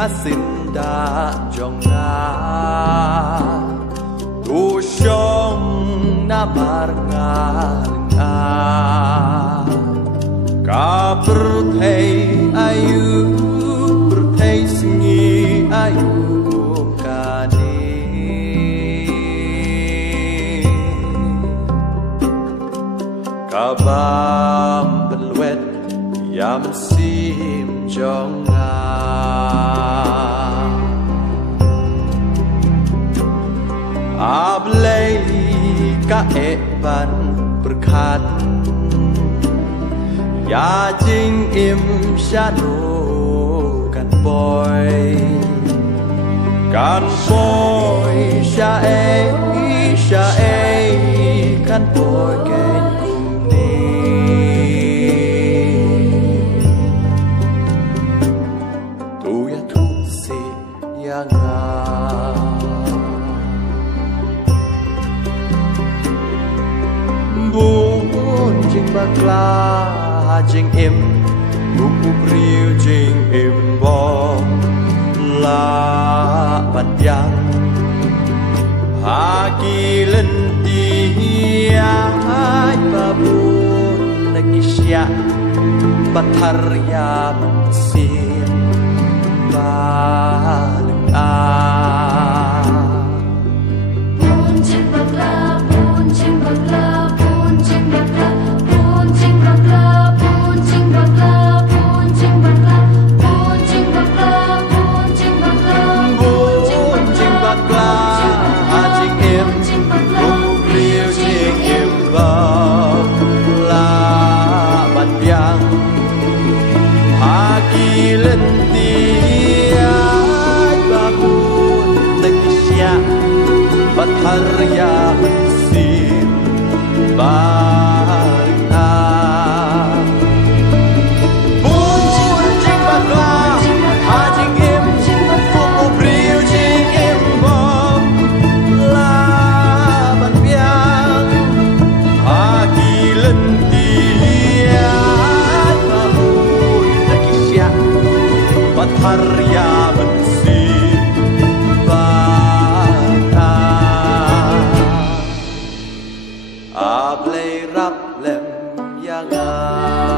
Hasinda jonga tu shong na marnga ka berthei ayu berthei singi ayu kani kabam belwet yam sim jonga ablay ka eban berkat ya jing im shadow kan boy sha e kan boy ken kumni tu ya tu si ya nga buồn chinh bạc la chinh im buồn riêu chinh im bom la bát giang ha kỳ lên tia ai ba buồn nakisya batarya sin balang buồn chinh bạc la lên tia ba buồn nakisya batarya sin balang buồn chinh bạc la chinh em phụng một riêu chinh em bom la ban biang kỳ lên tia ba buồn nakisya batarya sin bata ablay rap lem yang